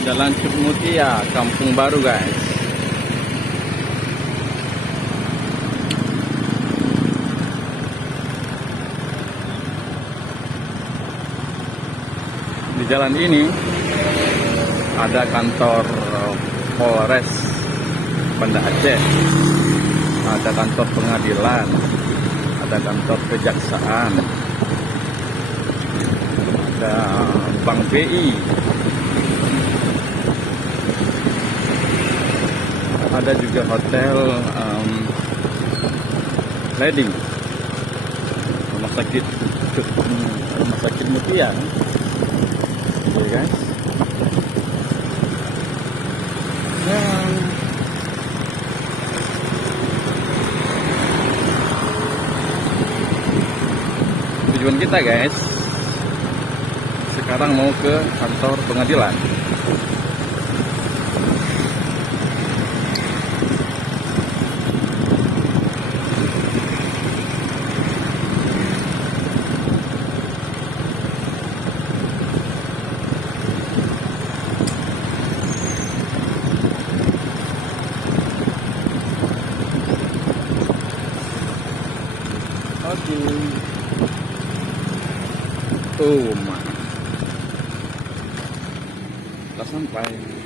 Jalan Cutmutia, Kampung Baru, guys. Di jalan ini ada kantor Polres Banda Aceh, ada kantor pengadilan, ada kantor kejaksaan, ada Bank BI, ada juga hotel Leding, rumah sakit Mutia, oke guys. Tujuan kita, guys, sekarang mau ke kantor pengadilan. Oke. Oh, kita sampai.